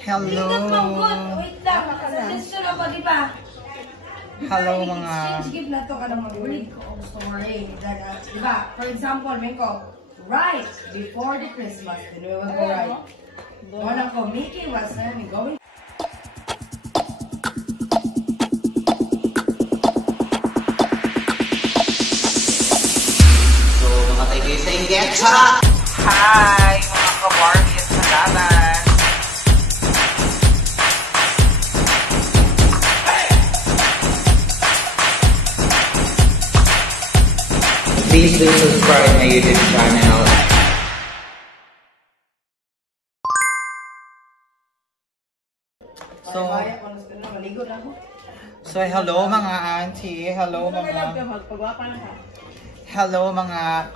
Hello. Wait lang, suggestion ako, di ba? Hello mga... Give na to ka ng mag-read ko ang story. Di ba? For example, may ko, right before the Christmas, then we will go right. One of Mickey was going. So, mga tayo sa Inget. Hi, mga ka-Barbies sa laban. Please do subscribe my YouTube channel. So hello mga auntie, hello mga kalaban, mga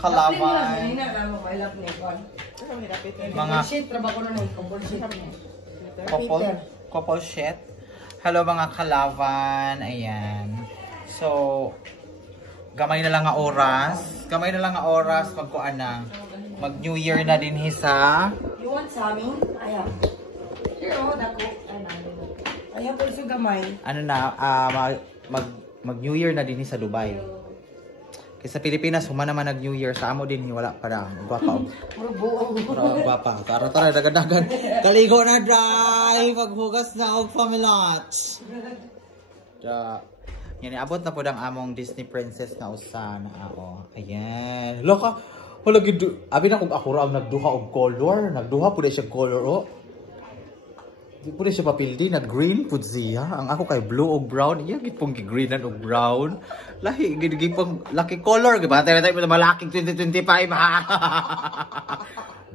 couple shit. Hello mga kalaban, ayan. So gamay na lang nga oras, magkuan na. Mag New Year na din hisa. You want salmon? Ayaw. Here, oh, dako. Ayaw po yung gamay. Ano na, mag New Year na din sa Dubai. Kasi sa Pilipinas, huma naman nag New Year. Sa amo din, wala pa na. Gwapa. Gwapa. Tara, dagan-dagan. Kaligo na, dry. Maghugas na og pamilat. Yan, abot na po ang among Disney princess na usan. Ayan. Loka, wala gidu. Abi na kung ako ra ang nagduha og color. Nagduha po siya color, oh. Di po siya papildi. Nag-green po siya. Ang ako kay blue og brown. Iya, git pong greenan og brown. Lahi, gid pong lucky color. Batay mo na malaking 2025, ha?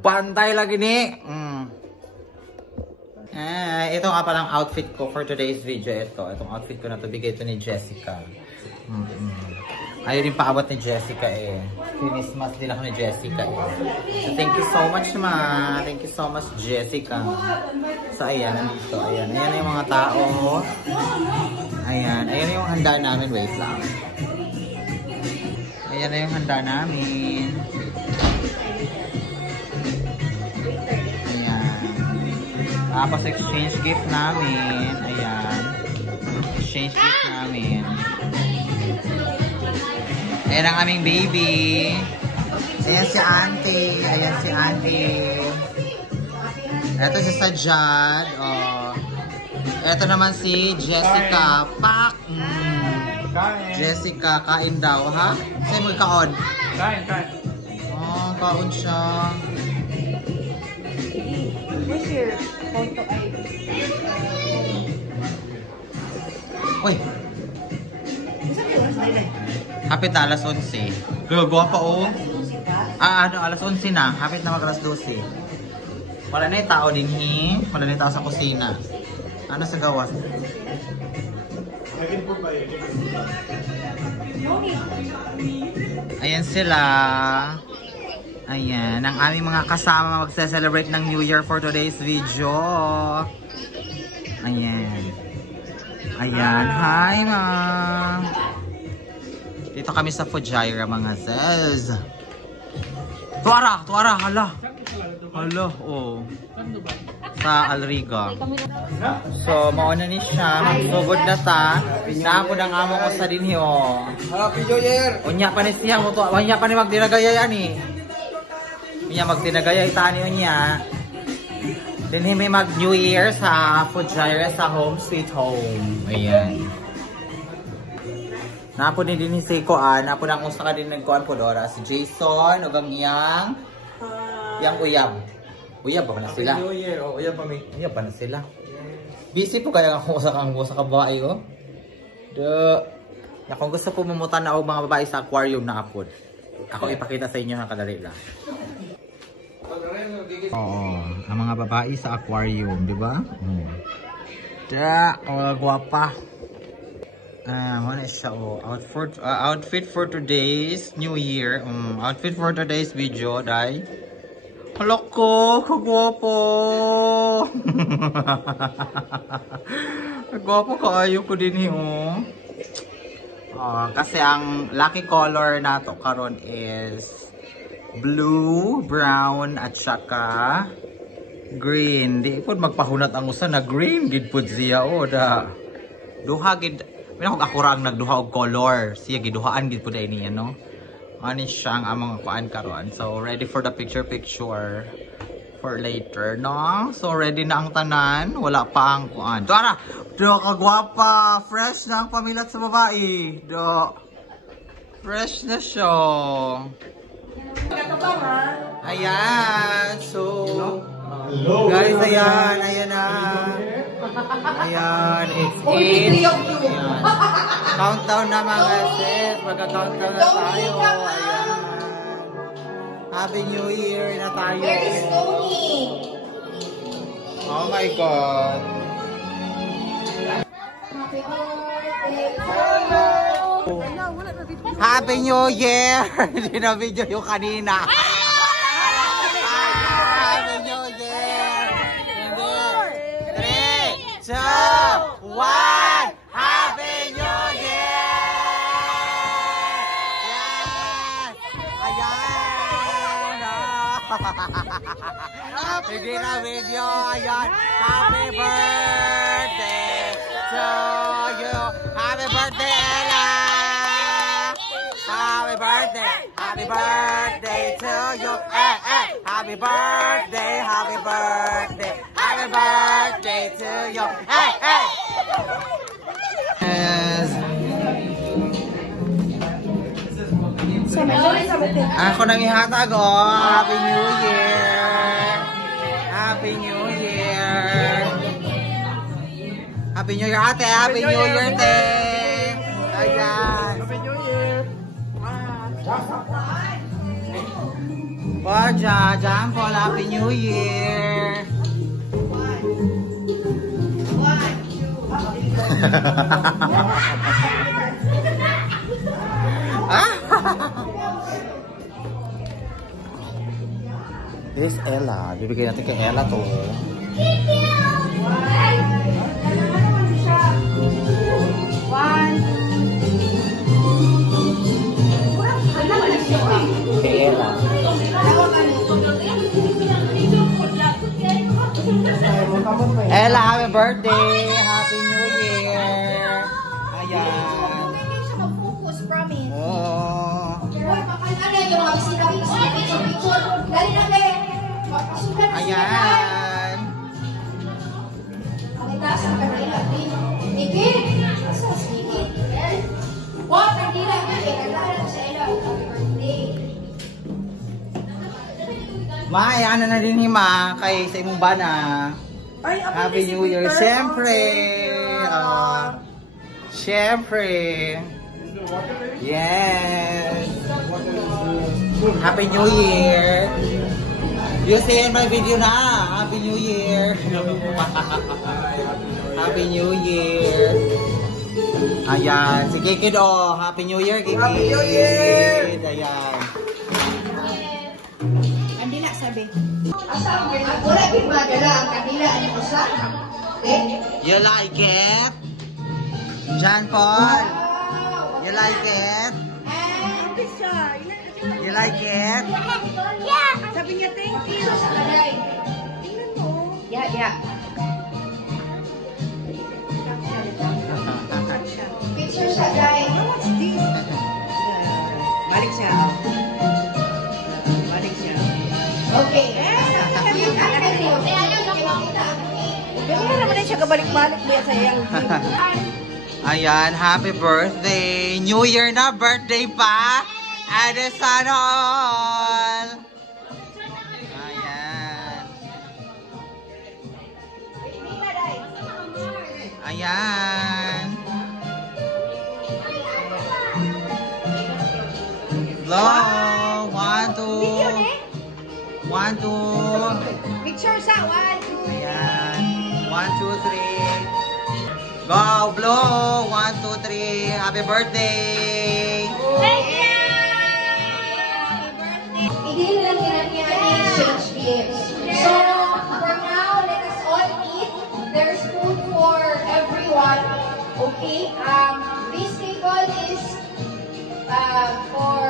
Bantay lagi ni. Ito nga palang outfit ko for today's video. Itong outfit ko na to, bigay ito ni Jessica. Ayaw din paabot ni Jessica eh. Christmas din ako ni Jessica eh. So thank you so much naman. Thank you so much Jessica. So ayan, nandito. Ayan yung mga tao. Ayan yung handa namin. Wait lang. Ayan na yung handa namin. Tapos exchange gift namin. Ayan. Exchange gift namin. Ayan ang aming baby. Ayan si auntie. Ito si Sajad. Oh. Ito naman si Jessica. Pak! Jessica, kain daw, ha? Sa'yo mo kaon? Kain. Oh, kaon siya. Where's your photo ID? Uy! Hapit na alas 11. Gagawa pa oh. Alas 11 na. Hapit na mag alas 12. Wala na yung tao din Wala na yung tao sa kusina. Ano sa gawas? Ayan sila. Ayan, ang aming mga kasama magse-celebrate ng New Year for today's video. Ayan. Hi ma'am. Dito kami sa Fujairah mga zez. Tuara, hala, oh. Sa Alriga. So, mauna ni siya. Magsugod na ta. Naapod ang among usa din oh. Happy New Year! Unya pa ni siya. Unya pa ni magdinagaya yan eh. Unya magdinagaya itani unya. Then may mag New Year sa Fujairah sa Home Sweet Home. Ayan. Napo ni din si Koan, napo nang usa ka din nagkuan po dora si Jason ug ang iyang uyab. Uyab pa na sila. New Year, oh, uyab pa mi. Uyab pa na sila. Busy po kaya ako sa babae oh. Kung gusto po mumutan na og mga babae sa aquarium na apod. Ako ipakita sa inyo ha kadali lang. Oo, ang mga babae sa aquarium, di ba? Guwapa. Ano siya oh. Outfit for today's New Year. Outfit for today's video, dai. Loko, kagwapo. Kagwapo kaayo ko din oh. Kasi ang lucky color nato karon is blue, brown, at saka Green. Di po magpahunat ang usa na green. Gid po siya. O da. Duha gid. Minakog ako ra ang nagduha og color. Siya giduhaan gid po dahil niya no. Ano siya ang among kuan karon. So ready for the picture for later no. So ready na ang tanan. Wala pa ang kuan. Tara. Do kagwapa. Fresh na ang pamilat sa babae. Do. Fresh na siya. Ayan. So hello, guys, ayan na. Ayan, it's 8. Ayan. Countdown na mga sis. Magka-countdown na tayo. Ayan. Happy New Year na tayo. Where is Tony? Oh my God. Happy New Year! Hindi na video yung kanina. Happy New Year! 3, 2, 1! Happy New Year! Yes! Ayan! Hindi na video. Ayan! Happy birthday to you! Happy birthday, Ella! Happy birthday! Happy birthday to you! Hey, hey! Happy birthday! Happy birthday! Happy birthday to you! Hey, hey! Yes. Ako nang ihatag, oh. Happy New Year! Happy New Year! Happy New Year, ate! Happy New Year, te! Ayan! Happy New Year! Porja, Jampol, Happy New Year! This is Ella. Bibigyan natin kay Ella to. Kay Ella. Ella, happy birthday! Happy New Year! Ayan. Oh. Ayan. Ma, ayan na din hima kay sa imong bana. Happy New Year. Siyempre. Siyempre. Yes. Happy New Year. You see in my video na. Happy New Year. Happy New Year. Ayan. Si Kikid, oh. Happy New Year, Kikid. Happy New Year. Ayan. Kandila, sabi. Wala pinagdala ang kandila. Ano ko sa? You like it? John Paul? You like it? You like it? Yeah! Sabi niya, thank you. Tingnan mo. Yeah. Picture siya, guys. What's this? Balik siya. Okay. Kaya naman na siya kabalik-balik ba sa iyang Ayan, happy birthday. New Year na, birthday pa. And sana all. Ayan. Ayan. Hello. 1, 2. 1, 2. Picture sa 1, 2. Ayan. 1, 2, 3. Go, blow! 1, 2, 3. Happy birthday! Thank you! Happy birthday! Hindi lang niya exchange gifts. So, for now, let us all eat. There's food for everyone. Okay? This table is for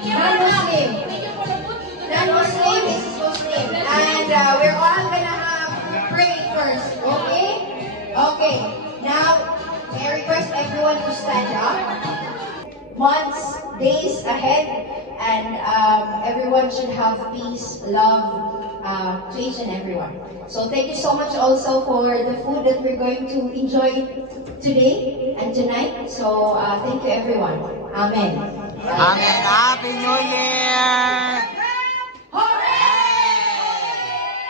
non-Muslim. Non-Muslim is Muslim. And we're all days ahead, and everyone should have peace, love to each and everyone. So thank you so much also for the food that we're going to enjoy today and tonight. So thank you everyone. Amen. Amen. Happy New Year! Hooray!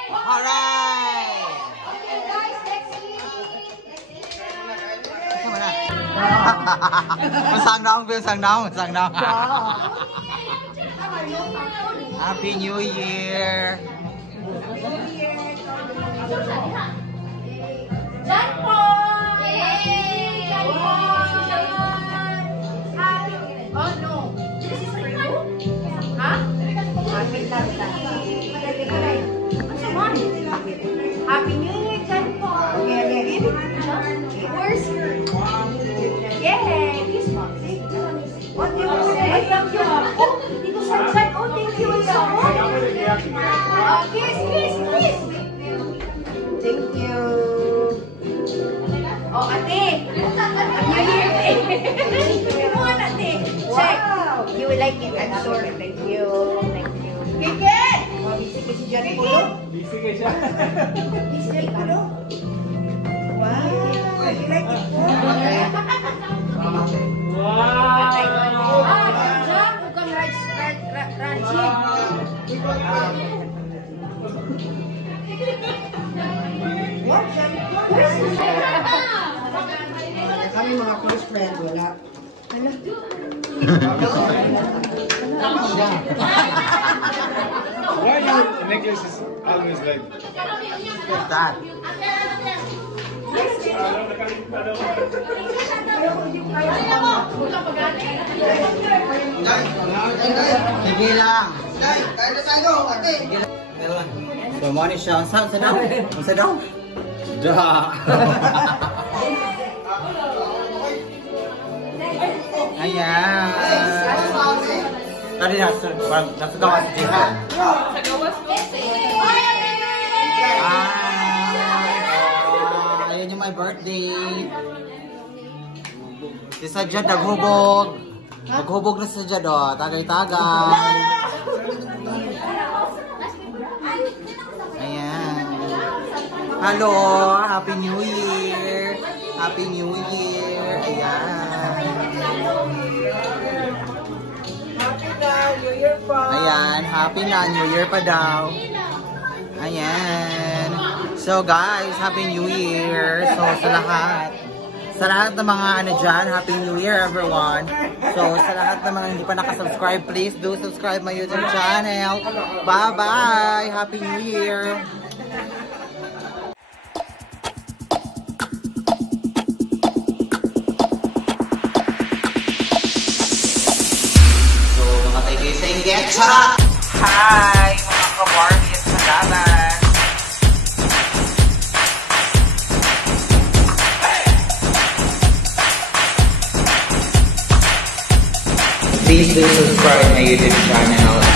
Hooray! Okay guys, next week. Come on. Sang nong, sang nong, sang nong. Happy New Year! John Paul! Yay! John Paul! Oh no! This is for you? Huh? Happy New Year, John Paul! Where's your... Yay! This one. What do you say? Thank you. Oh, dito sa John. Oh, thank you so much. Kiss, kiss, kiss! Thank you. Oh, ate! New Year, ate! Come on, ate! Check! You will like it, I'm sure. Thank you. Thank you. Kike! Busy ka si Jan Polo? Busy ka siya. Busy ka Polo? Wow! You like it po? Wow! Jack! Ukang Rajid! Kami mga close friend, wala. Why your necklace is always like... What's that? Sige lang. Kaya na tayo, ate. So, money siya. Saan daw? Saan daw? Da. Ayan. Tadi nasa gawas dito. Ayun yung my birthday. Si Sajad naghubog. Naghubog na si Sajad, oh. Tagay-tagay. Ayan. Hello, Happy New Year. Happy New Year. Ayan. Ayan, happy na New Year pa daw. Ayan. So guys, Happy New Year. So sa lahat ng mga ano dyan, Happy New Year everyone. So sa lahat ng mga hindi pa nakasubscribe, please do subscribe my YouTube channel. Bye bye. Happy New Year. Getcha! Hi! Mga ka-Barbies sa laban! Please do subscribe my YouTube channel.